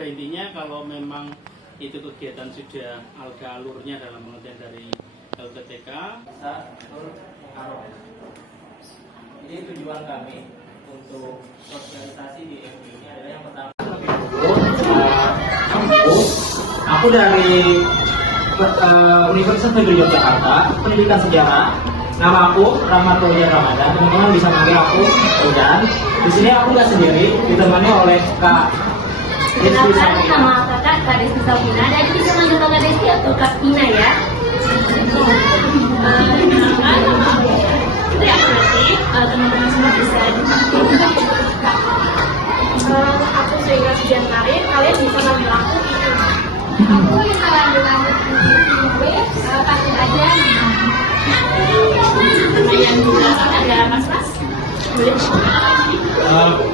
pada intinya kalau memang itu kegiatan sudah alurnya dalam pengertian dari LPTK, jadi tujuan kami untuk sosialisasi di FB ini adalah yang pertama. Aku dari Universitas Negeri Yogyakarta, pendidikan sejarah. Nama aku Rahmat Rojan Ramadan. Teman-teman bisa manggil aku Rojan. Di sini aku nggak sendiri, ditemani oleh Kak. Kenalkan, nama kakak Kak Desti Salvina. Dan bisa manggil Kak Desti atau Kak Tina ya. Kenalkan, nama aku Putri Akunasi. Teman-teman semua bisa dipanggil Kak. Aku Sehingga Sudiantari. Kalian bisa manggil aku Ini. Aku bisa lanjut panggil aja. Nama yang digunakan ada mas-mas. Boleh.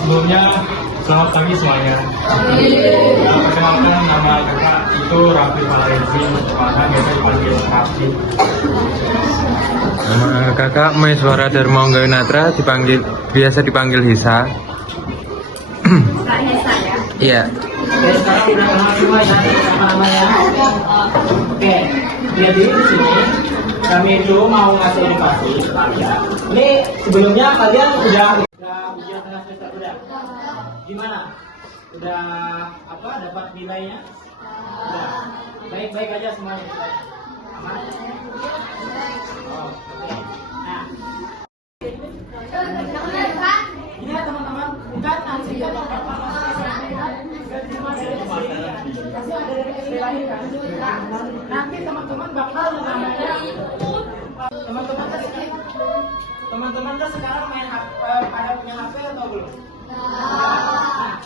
Sebelumnya selamat pagi semuanya. Perkenalkan, nama kakak itu Raffi Valarenzi, maka biasa dipanggil Raffi. Nama kakak Maiswara Darmawanggah Winatra, biasa dipanggil Hisa. Kak Hesa ya. Iya. Oke, sekarang udah kenal semua ya nama-namanya. Oke, jadi di sini kami itu mau ngasih edukasi ke kalian. Ini sebelumnya kalian udah ujian tengah semester udah? Gimana? Udah dapat nilainya? Udah. Baik-baik aja semuanya. Aman? Oh, oke. Nah, ini ya teman-teman, bukan nanti ya Bapak. Pasti ada dari SD lain kan? Nah, nanti teman-teman bakal namanya teman-teman kan sekarang main pada punya HP atau belum? Nah,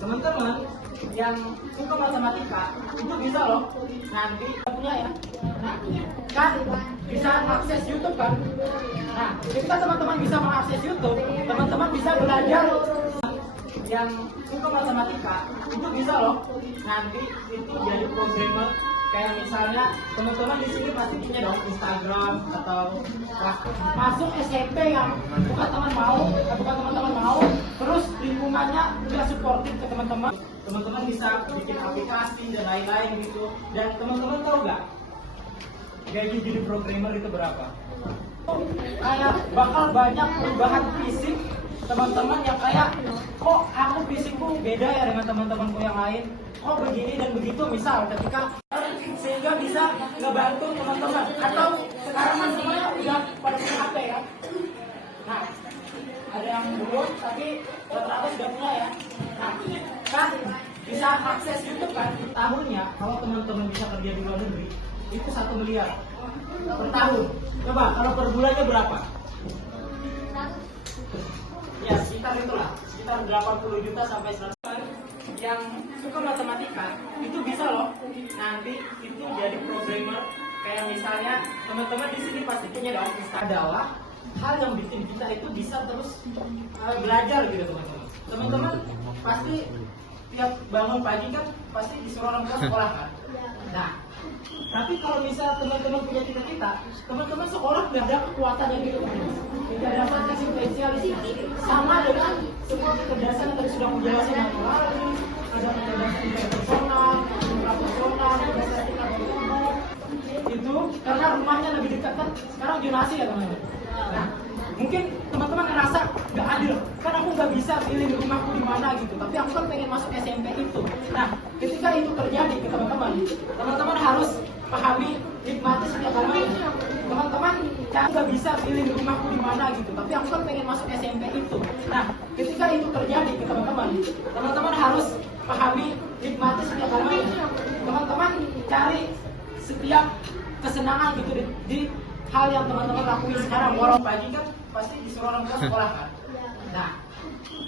teman-teman yang suka matematika itu bisa loh nanti punya ya. Nah, kan bisa akses YouTube kan? Nah, ketika teman-teman bisa mengakses YouTube, teman-teman bisa belajar. Yang suka matematika itu bisa loh nanti itu jadi programmer. Kayak misalnya teman-teman di sini pasti punya dong Instagram atau masuk SMP yang bukan teman-teman mau, terus lingkungannya nggak suportif ke teman-teman. Teman-teman bisa bikin aplikasi dan lain-lain gitu. Dan teman-teman tahu nggak gaji jadi programmer itu berapa? Kayak bakal banyak perubahan fisik teman-teman yang kayak kok aku fisikku beda ya dengan teman-temanku yang lain, kok begini dan begitu misal ketika sehingga bisa ngebantu teman-teman. Atau sekarang kan semuanya udah pada punya HP ya. Nah, ada yang belum tapi rata-rata sudah punya ya. Nah, kan bisa akses YouTube kan tahunnya. Kalau teman-teman bisa kerja di luar negeri itu 1 miliar per tahun. Coba kalau per bulannya berapa? Ya sekitar itulah, sekitar 80 juta sampai 100. Yang suka matematika itu bisa loh nanti itu jadi programmer. Kayak misalnya teman-teman di sini pasti punya dong adalah hal yang bikin kita itu bisa terus belajar gitu teman-teman. Teman-teman pasti tiap bangun pagi kan pasti disuruh orang tua sekolah kan. Nah, tapi kalau misal teman-teman punya cita-cita, teman-teman sekolah nggak ada kekuatannya gitu. Tidak dapat kasih spesialis sama dengan semua kecerdasan yang tadi sudah menjelaskan yang lalu. Ada kecerdasan interpersonal, intrapersonal, kecerdasan tingkat tubuh. Itu karena rumahnya lebih dekat kan. Sekarang zonasi ya teman-teman. Nah, mungkin teman-teman ngerasa nggak adil. Kan aku nggak bisa pilih rumahku di mana gitu. Tapi aku kan pengen masuk SMP itu. Nah, ketika itu terjadi ke teman-teman harus pahami, nikmati setiap hari. Teman-teman nggak bisa pilih rumahku di mana gitu. Tapi aku kan pengen masuk SMP itu. Nah, ketika itu terjadi ke teman-teman harus pahami, nikmati setiap hari. Teman-teman cari setiap kesenangan gitu di hal yang teman-teman lakuin sekarang. Orang pagi kan pasti disuruh orang tua sekolah kan. Nah,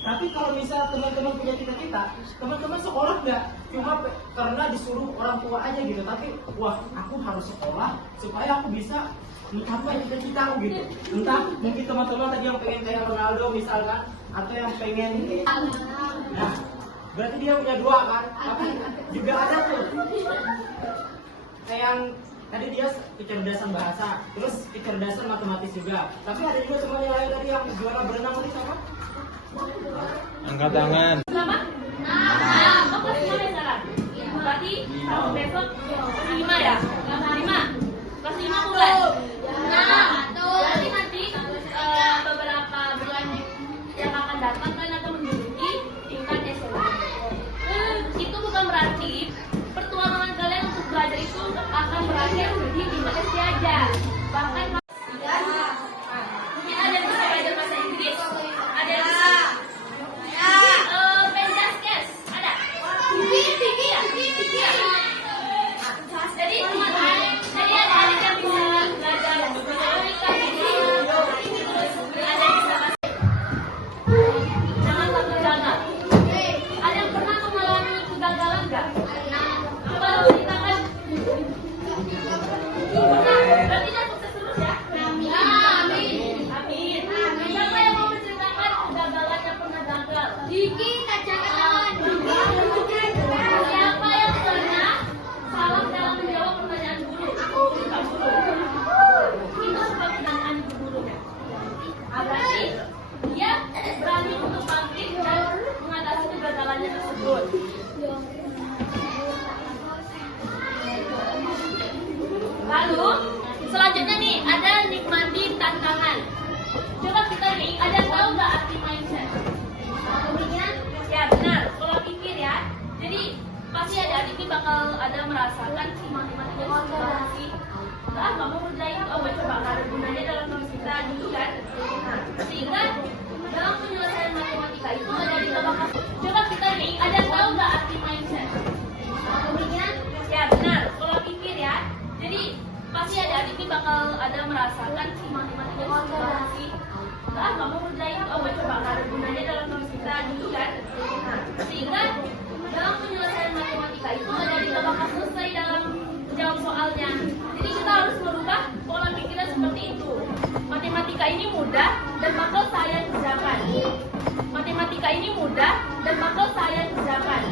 tapi kalau misal teman-teman punya cita-cita, teman-teman sekolah nggak cuma karena disuruh orang tua aja gitu, tapi wah aku harus sekolah supaya aku bisa mencapai cita-cita gitu. Entah mungkin teman-teman tadi yang pengen kayak Ronaldo misalkan, atau yang pengen nah berarti dia punya dua kan, tapi juga ada tuh kayak yang tadi dia kecerdasan bahasa, terus kecerdasan matematis juga. Tapi ada juga teman yang lain tadi yang juara berenang tadi siapa? Angkat tangan. Nama? Nah, kok kelas 5 ya sekarang? Berarti tahun besok kelas 5 ya? Kelas 5? Kelas 5 bukan? Nah, berarti nanti beberapa bulan yang akan datang kalian akan menduduki tingkat SMA. Itu bukan berarti pertualangan kalian untuk belajar itu akan berakhir di tingkat SD aja. Bahkan mungkin ada yang bisa belajar bahasa Inggris, ada yang bisa penjaskes, ada. Tinggi ya? Jadi jadi ada yang bisa belajar matematika, ada yang bisa bahasa. Jangan takut gagal. Ada yang pernah mengalami kegagalan nggak? Coba ceritakan. Berarti dia sukses terus ya? Amin. Amin. Siapa yang mau menceritakan kegagalan yang pernah gagal? Diki, kacakan. Siapa yang pernah salah dalam menjawab pertanyaan guru? Bukan guru. Itu sebab pertanyaan guru. Berarti dia berani untuk bangkit dan mengatasi kegagalannya tersebut. Lalu selanjutnya nih ada nikmati tantangan. Coba kita nih, ada tahu nggak arti mindset? Pemikiran? Ya benar, pola pikir ya. Jadi pasti adik-adik ini bakal ada merasakan si matematika itu susah sih. Nggak mau kerjain, coba nggak ada gunanya dalam hidup kita gitu kan? Nah, sehingga dalam penyelesaian matematika itu ada di babak. Coba kita nih, ada tahu nggak arti mindset? Pemikiran? Ya benar, pola pikir ya. Jadi pasti adik-adik ini bakal ada merasakan si matematika itu susah sih. Nggak mau kerjain, coba nggak ada gunanya dalam hidup kita gitu kan? Nah, sehingga dalam penyelesaian matematika itu ada di babak selesai dalam menjawab soalnya. Jadi kita harus merubah pola pikiran seperti itu. Matematika ini mudah dan bakal saya kerjakan. Matematika ini mudah dan bakal saya kerjakan.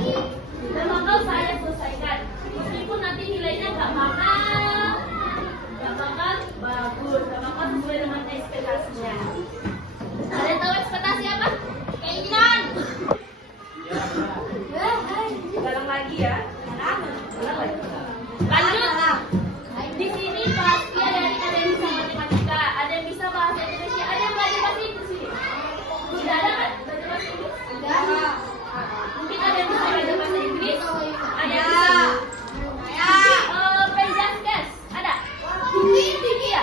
Dan bakal saya selesaikan. Meskipun nanti nilainya nggak bakal bagus, nggak bakal sesuai dengan ekspektasinya. Ada yang tahu ekspektasi apa? Keinginan. Dalam lagi ya. Lanjut. Di sini pasti ada yang bisa matematika, ada yang bisa bahasa Indonesia, ada yang belajar bahasa Inggris sini. Sudah ada kan? Belajar bahasa Inggris? Sudah. Mungkin ada yang bisa belajar bahasa Inggris, ada yang bisa. Penjaskes, ada? Tinggi ya?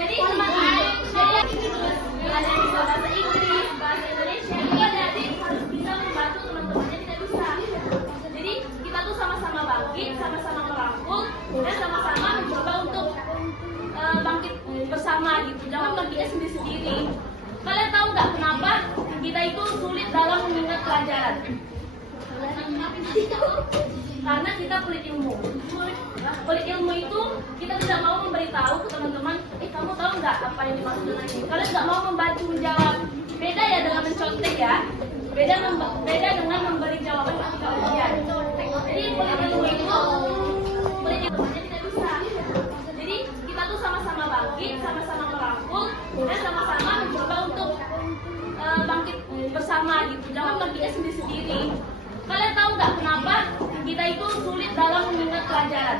Jadi teman-teman, ada yang bisa bahasa Inggris, bahasa Indonesia, itu adik-adik harus bisa membantu teman-temannya tidak bisa. Jadi kita tuh sama-sama bangkit, sama-sama merangkul, dan sama-sama mencoba untuk bangkit bersama gitu. Jangan bangkitnya sendiri-sendiri. Kalian tahu nggak kenapa kita itu sulit dalam mengingat pelajaran? Karena kita pelit ilmu. Pelit ilmu itu kita tidak mau memberitahu ke teman-teman, kamu tahu nggak apa yang dimaksud dengan ini? Kalian nggak mau membantu menjawab. Beda ya dengan mencontek ya. Beda dengan memberi jawaban ketika ujian. Jadi pelit ilmu itu tidak bisa. Jadi kita tuh sama-sama bangkit, sama-sama merangkul, dan sama-sama mencoba untuk bangkit bersama gitu. Jangan bangkitnya sendiri-sendiri. Kalian tahu nggak kenapa kita itu sulit dalam mengingat pelajaran?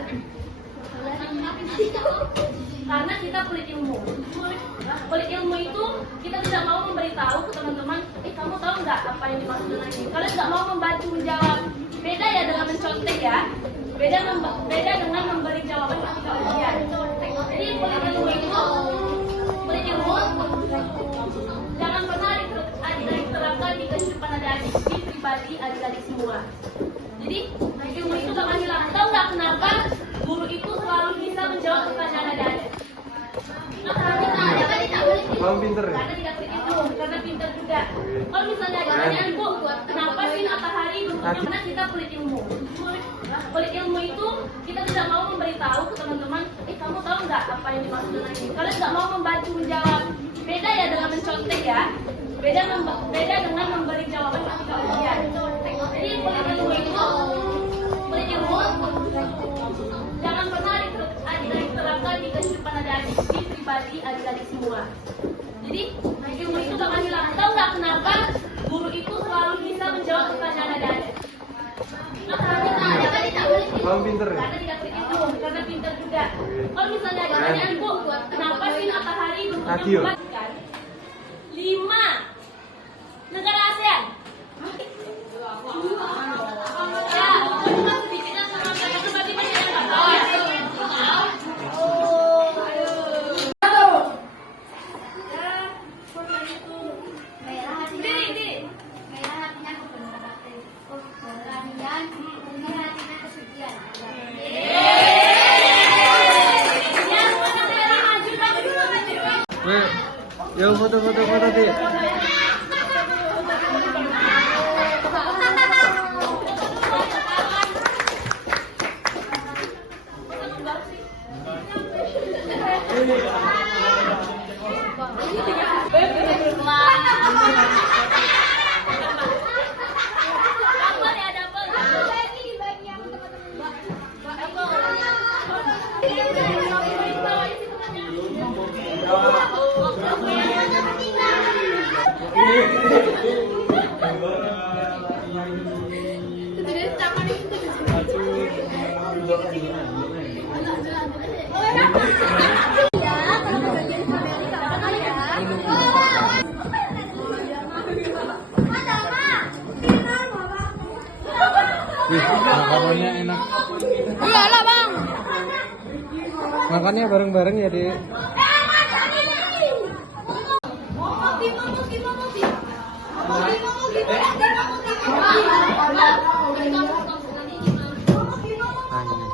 Karena kita pelit ilmu. Pelit ilmu itu kita tidak mau memberitahu ke teman-teman, kamu tahu nggak apa yang dimaksud dengan ini? Kalian nggak mau membantu menjawab. Beda ya dengan mencontek ya. Beda dengan memberi jawaban ketika ujian. Jadi pelit ilmu itu jangan pernah diterapkan di kehidupan adik-adik, di pribadi adik-adik semua. Jadi ilmu itu bakal hilang. Tahu nggak kenapa guru itu selalu bisa menjawab pertanyaan adik-adik? Karena tidak pelit ilmu, karena pintar juga. Kalau misalnya ada pertanyaan, Bu, kenapa sih matahari bentuknya? Karena kita pelit ilmu. Pelit ilmu itu kita tidak mau memberitahu ke teman-teman, kamu tahu nggak apa yang dimaksud dengan ini? Kalian nggak mau membantu menjawab. Beda ya dengan mencontek ya. Beda dengan memberi jawaban ketika ujian. Jadi pelit ilmu itu jangan pernah diterapkan di kehidupan adik-adik, di pribadi adik-adik semua. Jadi ilmu itu bakal hilang. Tahu nggak kenapa Guru itu selalu bisa menjawab pertanyaan adik-adik. Kamu pinter ya? Karena tidak berhitung, karena pintar juga. Kalau misalnya ada pertanyaan, Bu, kenapa sih matahari bentuknya Radio. bulat kan? 5 negara ASEAN. Ya, cuma sedikitnya sama saya itu berarti masih ada nggak tahu ya? Diri. Weh, yo foto-foto Dik. Wih, makanannya enak. Iyalah, Bang. Makannya bareng-bareng ya, Dik. Ah, ini.